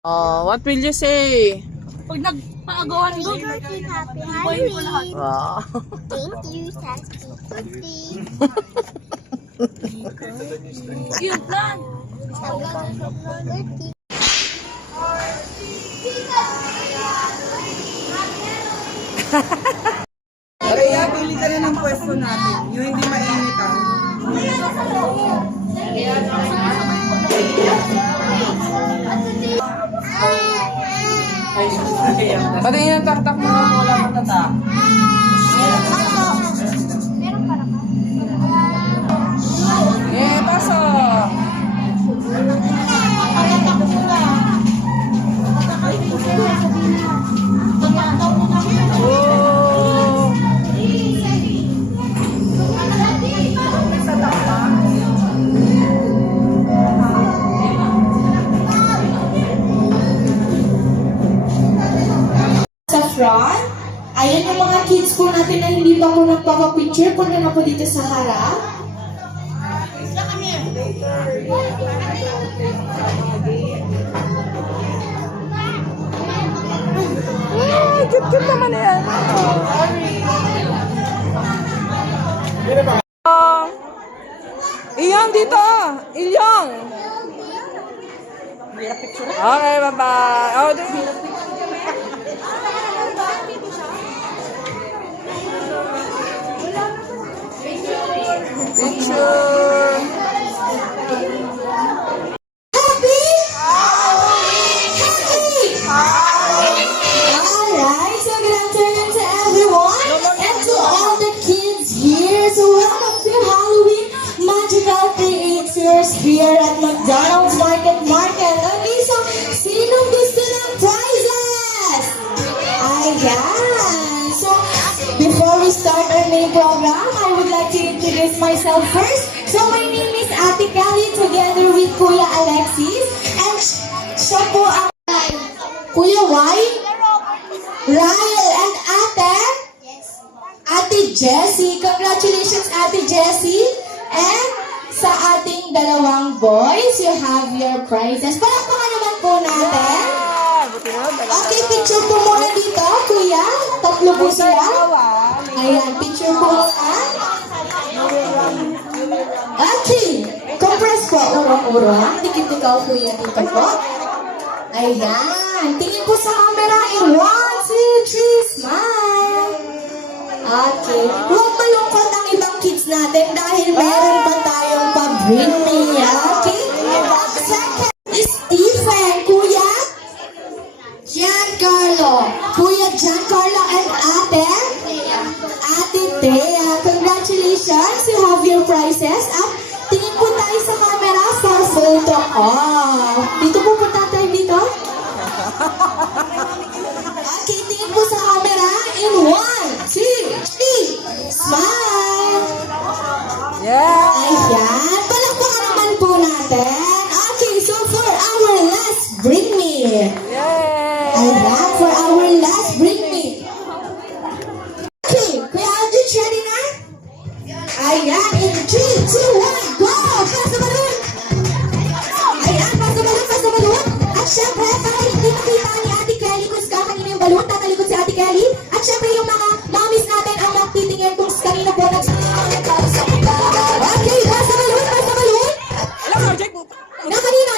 What will you say? Pag nagpaagawan ko, Happy tubayin ko lahat. Wow. Thank you, Sassy Kitty. Cute lang. Kaya pili ka na ng pwesto natin. Yung hindi mainit ah. Patingin ang taktak mo. Wala kang tatak. Pasok. Sa front, ayan yung mga kids po natin na hindi pa po nagpapapicture. Punta na po dito sa harap. Cute naman yan. Iyong dito. Iyong. Okay, bye-bye. Oh, picture. Happy? Alright, so good afternoon to everyone and to all the kids here. So welcome to Halloween Magical Creators here at McDonald's Market. Okay, so sinong gusto ng prizes? Ayan. So before we start our main program, I would like to introduce myself first. So my name is Ate Kelly together with Kuya Alexis and siya po ang Kuya White, Ryle, and Ate Jessie. Congratulations, Ate Jessie. And sa ating dalawang boys, you have your prizes. Palakpakan naman po natin. Okay, picture po muna dito, Kuya. Tatlo po sila. Ayan, picture po muna. Okay, compress po, urong-urong. Dikit ikaw, Kuya, dito po. Ayan, tingin po sa camera in 1, 2, 3, smile. Okay, huwag malungkot ang ibang kids natin dahil meron pa tayong pag-bring niya. Okay, second is Stephen, Kuya Giancarlo. Kuya Giancarlo and Ate Thea. Congratulations, you have your prizes. At tingin po tayo sa camera for photo off. Dito po punta tayo dito. Okay, tingin po sa camera in 1, 2, 3. Smile. Yeah. Ayan. Palakpakan naman po natin. Okay, so for our last bring me. Yay. Ayan, for our last bring me. Okay, Kuya Aldrich, ready na? Ayan, in 3, 2, 1, go! Pass the balloon! Ayan, pass the balloon. At syempre, para hindi makita ni Ate Kelly kung saan kanina yung balloon, tatalikod si Ate Kelly. At syempre, yung mga mommies natin ang magtitingin kung kanina po Okay, pass the balloon. Na kanino?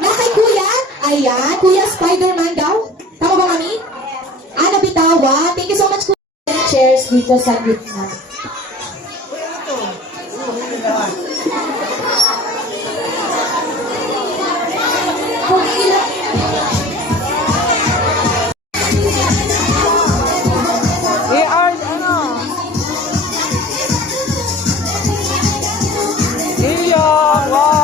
Na kay Kuya? Ayan, Kuya Spider-Man daw. Tama ba, Mami? Nabitawan. Thank you so much, Kuya. Chairs dito sa gitna. Kung ilan... Iyong. Wow.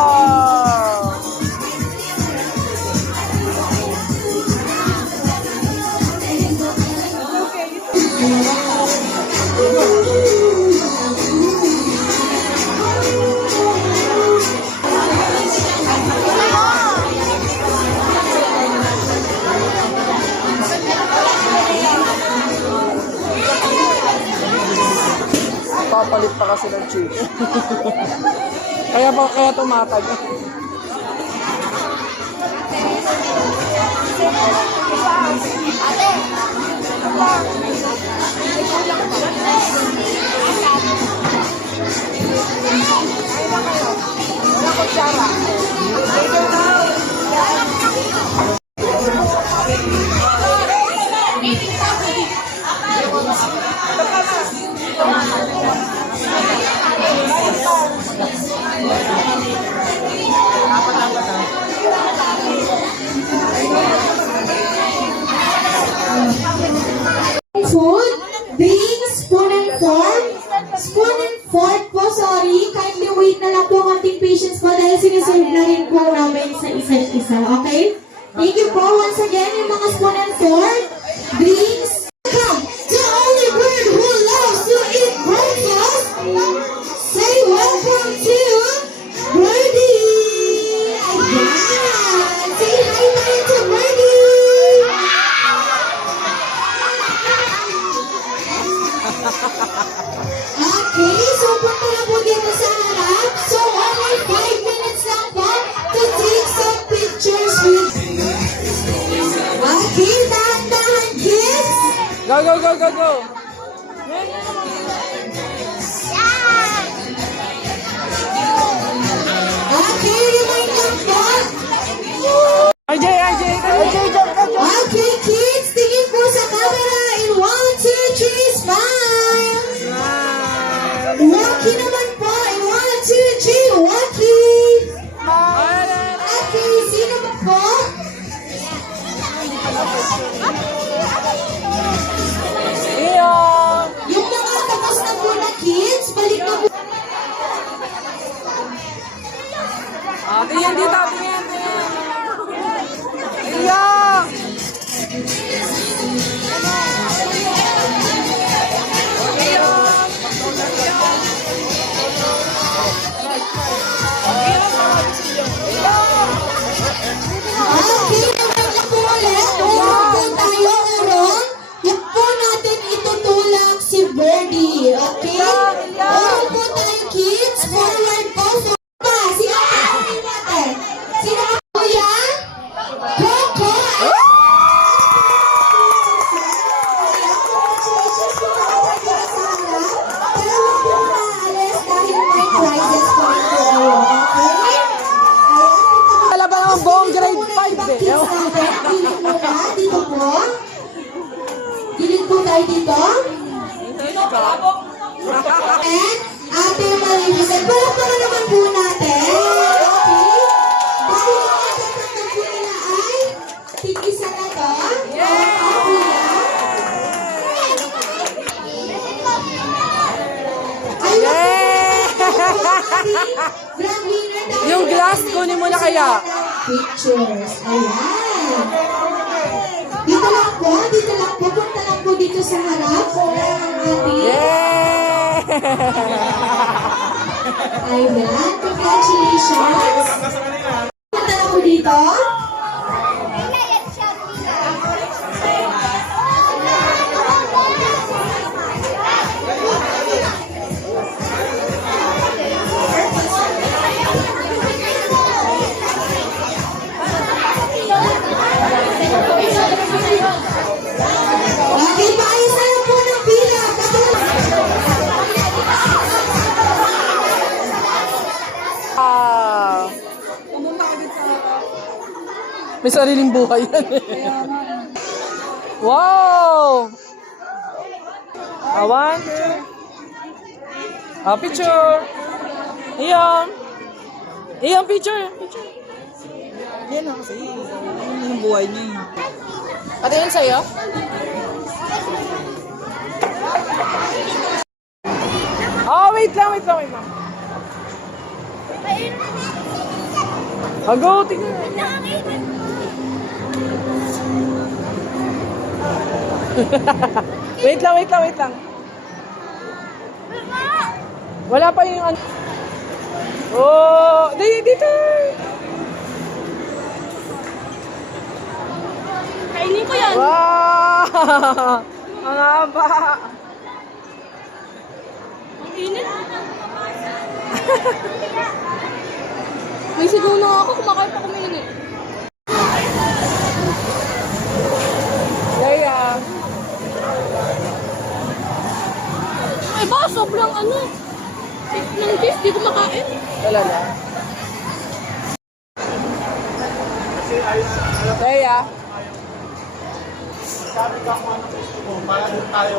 Papalit pa kasi ng chicken. kaya tumatag. Food, drinks, spoon and fork. Spoon and fork po, sorry. Kindly wait na lang po ang ating patience po dahil siniserve na rin po namin sa isa't isa. Okay? Thank you po once again yung mga spoon and fork, drinks. Come, the only bird who loves to eat breakfast. Say welcome to Birdie. Ayan. Say hi tayo to Birdie. Okay, so punta na po dito sa harap. So only 5 minutes lang po to take some pictures with. Okay, dahan-dahan kids. Go, go, go, go, go. Okay, remind lang po. RJ, RJ, RJ, jump, jump, jump. Okay, kids, tingin po sa camera in 1, 2, 3, smile. Walkie naman po in 1, 2, 3, walkie. Okay, sino pa po? Iyan. Yung mga tapos na po na kids, balik na po. Tingnan dito, tingnan, tingnan. Iyan. Okay, naman lang po ulit. Meron po tayo ngayon. Huwag po natin itutulak si Birdie. Okay? Meron po tayo kids. Forward po. Sino ka po natin? Sino ka po yan? Coco. Congratulations po natin dyan sa harap. Pero huwag po maalis dahil may prizes po rin po kayo. Okay? Wala ba naman buong grade 5 eh? Gilid muna, dito po. Gilid po tayo dito. And Ate Marivisan, palakpakan naman po natin. Okay? Dahil ang natatanggap po nila ay tig-isa na to. Grand winner dahil Yung glass, kunin mo na kaya. pictures. Ayan. Dito lang po, dito lang po. Punta lang po dito sa harap. Ang ating. Yay! Ayan. Congratulations. Punta lang po dito. Okay, paayos na lang po ng pila. May sariling buhay yan eh. Wow! One, two. Picture. Iyan. Iyan, picture. Picture. Yan lang kasi. Yung buhay niya eh. Patingin sa'yo? Oh, wait lang, wait lang, wait lang. Go, tingnan. Wait lang, wait lang, wait lang. Wala pa yung ano. Oh, dito. Kainin ko yan. Wow! Ang haba. Ang init. May sigaw na ako, kumakain pa kami nun eh. ano. Ng cheese, di ko makain. Talaga. Kaya. Sabi ka kung ano gusto mo, para tayo.